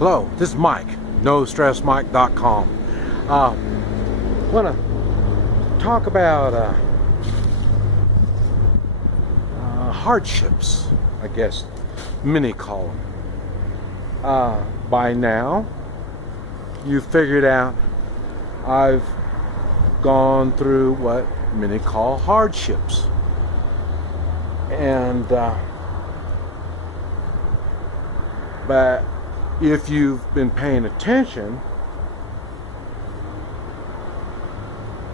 Hello, this is Mike, NoStressMike.com. I want to talk about hardships, I guess, many call them. By now, you figured out I've gone through what many call hardships. And but if you've been paying attention,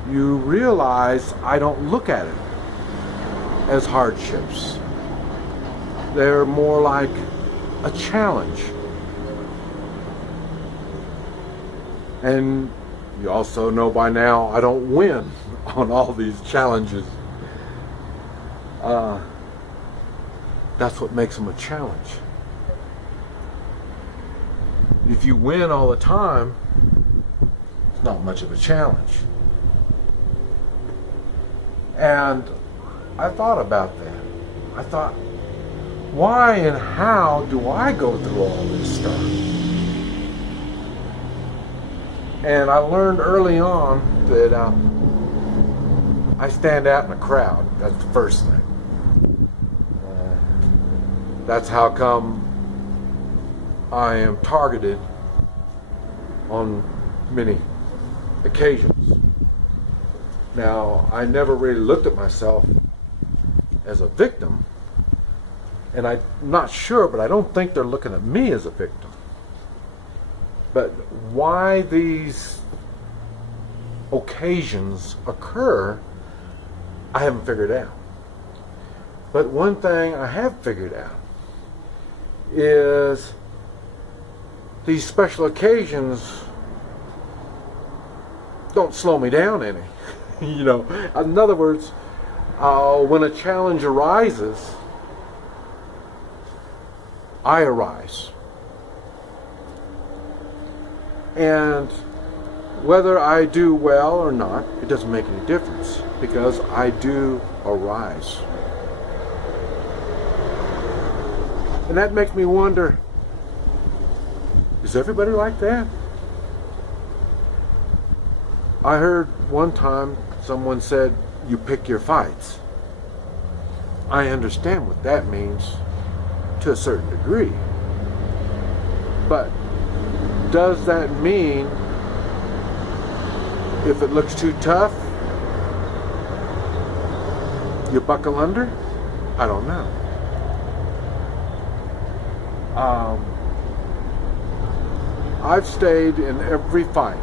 you realize I don't look at it as hardships. They're more like a challenge. And you also know by now I don't win on all these challenges. That's what makes them a challenge. If you win all the time, it's not much of a challenge. And I thought about that. I thought, why and how do I go through all this stuff? And I learned early on that I stand out in a crowd. That's the first thing. That's how come I am targeted on many occasions. Now, I never really looked at myself as a victim, and I'm not sure, but I don't think they're looking at me as a victim. But why these occasions occur, I haven't figured out. But one thing I have figured out is these special occasions don't slow me down any. You know, in other words, when a challenge arises, I arise. And whether I do well or not, it doesn't make any difference, because I do arise. And that makes me wonder, is everybody like that? I heard one time someone said, you pick your fights. I understand what that means to a certain degree. But does that mean if it looks too tough, you buckle under? I don't know. I've stayed in every fight.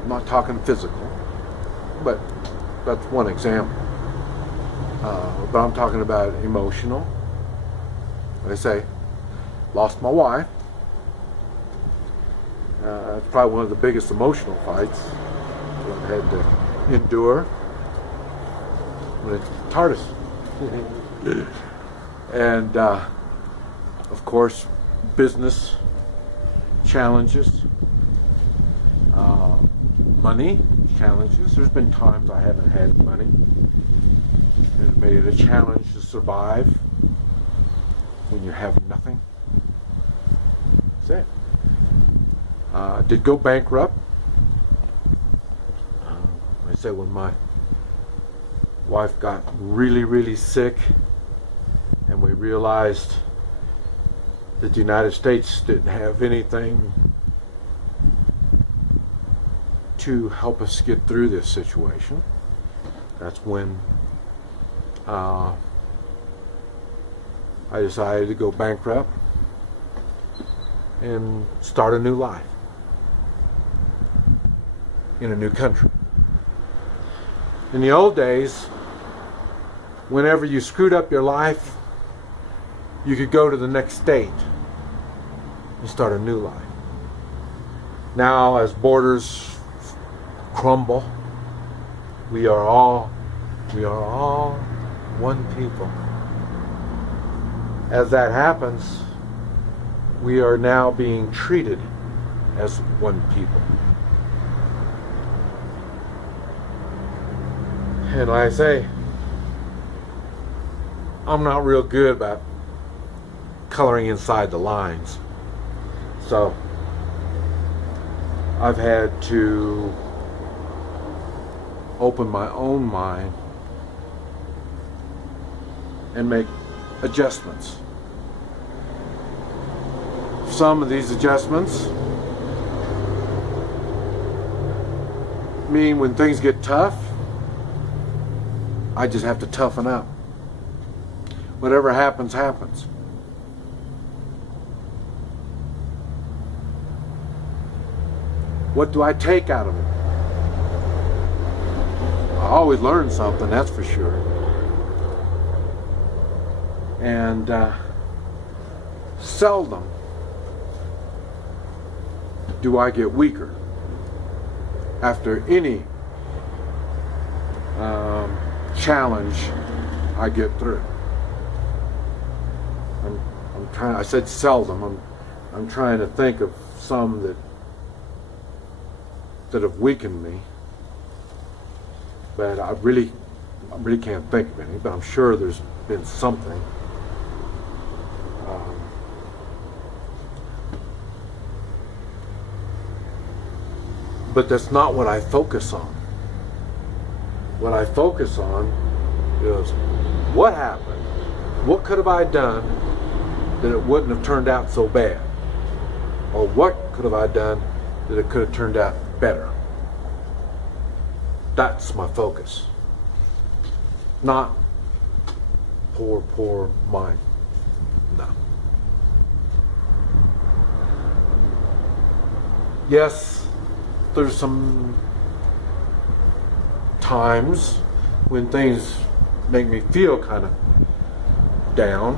I'm not talking physical, but that's one example. But I'm talking about emotional. Like I say, lost my wife. It's probably one of the biggest emotional fights I've had to endure when it's TARDIS. And of course, business challenges, money challenges. There's been times I haven't had money, and it made it a challenge to survive when you have nothing. That's it. Did go bankrupt. I said when my wife got really, really sick, and we realized that the United States didn't have anything to help us get through this situation. That's when I decided to go bankrupt and start a new life in a new country. In the old days, whenever you screwed up your life, you could go to the next state and start a new life. Now, as borders crumble, we are all one people. As that happens, we are now being treated as one people. And like I say, I'm not real good about coloring inside the lines. So I've had to open my own mind and make adjustments. Some of these adjustments mean when things get tough, I just have to toughen up. Whatever happens, happens. What do I take out of it? I always learn something, that's for sure. And seldom do I get weaker after any challenge I get through. I'm trying. I said seldom. I'm trying to think of some that have weakened me, but I really can't think of any. But I'm sure there's been something. But that's not what I focus on. What I focus on is what happened, what could have I done that it wouldn't have turned out so bad, or what could have I done that it could have turned out better. That's my focus, not poor mind. No. Yes, there's some times when things make me feel kind of down.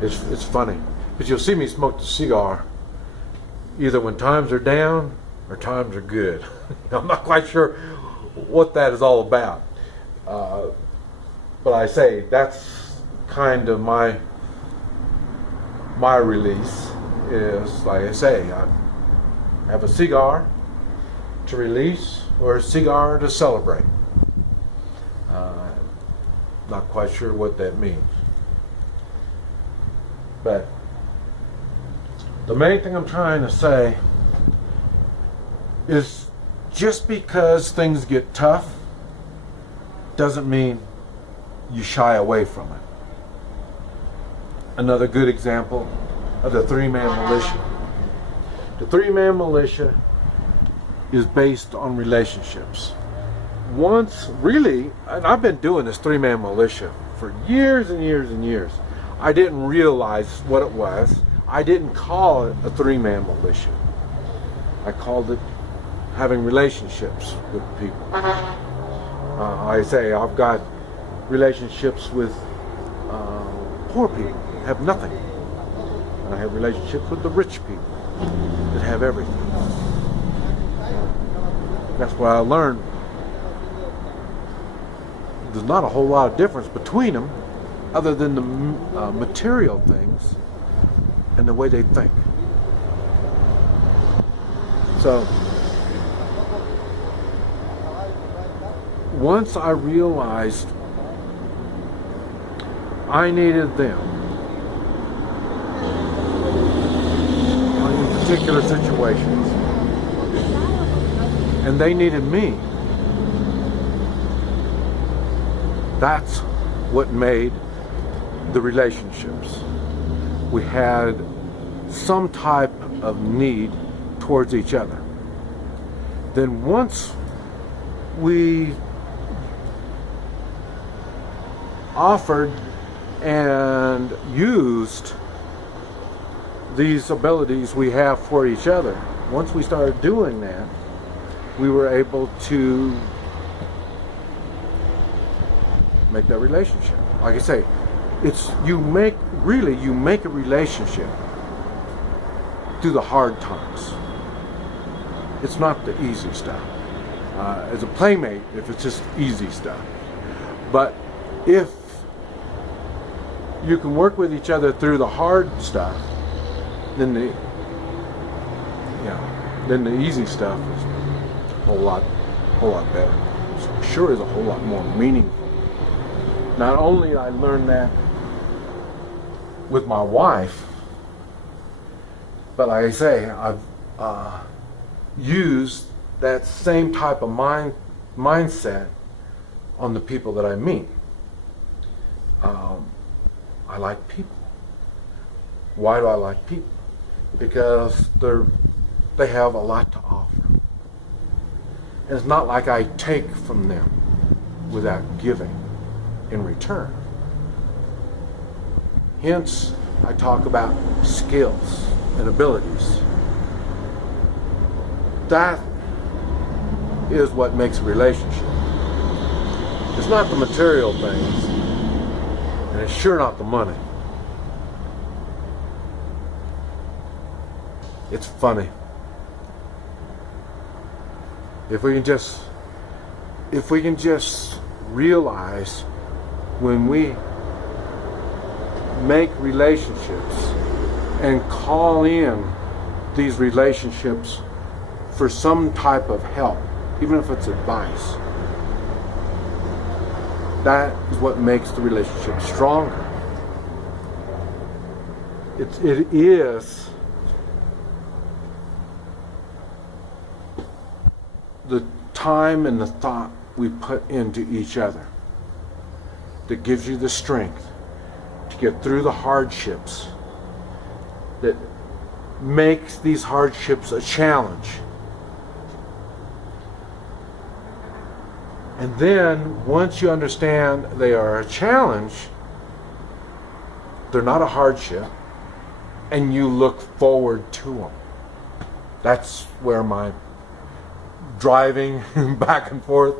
It's funny, but you'll see me smoke the cigar either when times are down or times are good. I'm not quite sure what that is all about, but I say that's kind of my release. Is like I say, I have a cigar to release or a cigar to celebrate. Not quite sure what that means. But the main thing I'm trying to say is just because things get tough doesn't mean you shy away from it. Another good example of the three-man militia. The three-man militia is based on relationships. Once, really, and I've been doing this three-man militia for years and years and years. I didn't realize what it was. I didn't call it a three-man militia. I called it having relationships with people. I say I've got relationships with poor people that have nothing. And I have relationships with the rich people that have everything. That's what I learned. There's not a whole lot of difference between them other than the material things and the way they think. So once I realized I needed them in particular situations and they needed me, that's what made the relationships. We had some type of need towards each other. Then once we offered and used these abilities we have for each other, once we started doing that, we were able to make that relationship. Like I say, you make a relationship through the hard times. It's not the easy stuff. As a playmate, if it's just easy stuff. But if you can work with each other through the hard stuff, then the easy stuff is a whole lot better. So sure is a whole lot more meaningful. Not only I learned that with my wife, But like I say, I've used that same type of mindset on the people that I meet. I like people. Why do I like people? Because they have a lot to offer. And it's not like I take from them without giving in return. Hence, I talk about skills and abilities. That is what makes a relationship. It's not the material things, and it's sure not the money. It's funny. If we can just realize when we make relationships and call in these relationships for some type of help, even if it's advice, that is what makes the relationship stronger. It is the time and the thought we put into each other that gives you the strength to get through the hardships, that makes these hardships a challenge. And then once you understand they are a challenge, they're not a hardship, and you look forward to them. That's where my driving back and forth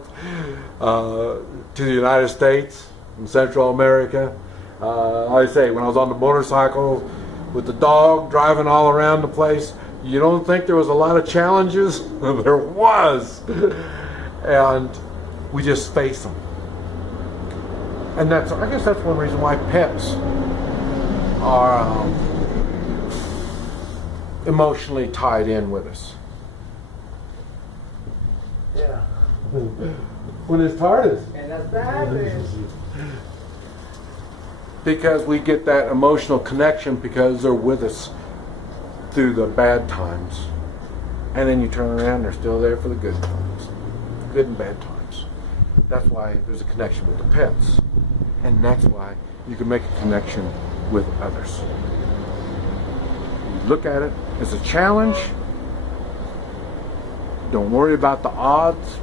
to the United States and Central America. I say, when I was on the motorcycle with the dog driving all around the place, you don't think there was a lot of challenges? There was. And we just face them. And I guess that's one reason why pets are emotionally tied in with us. Yeah. When it's hardest. And that's bad. Because we get that emotional connection because they're with us through the bad times. And then you turn around, they're still there for the good times. Good and bad times. That's why there's a connection with the pets. And that's why you can make a connection with others. You look at it as a challenge. Don't worry about the odds.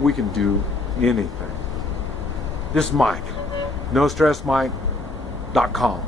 We can do anything. This is Mike, NoStressMike.com.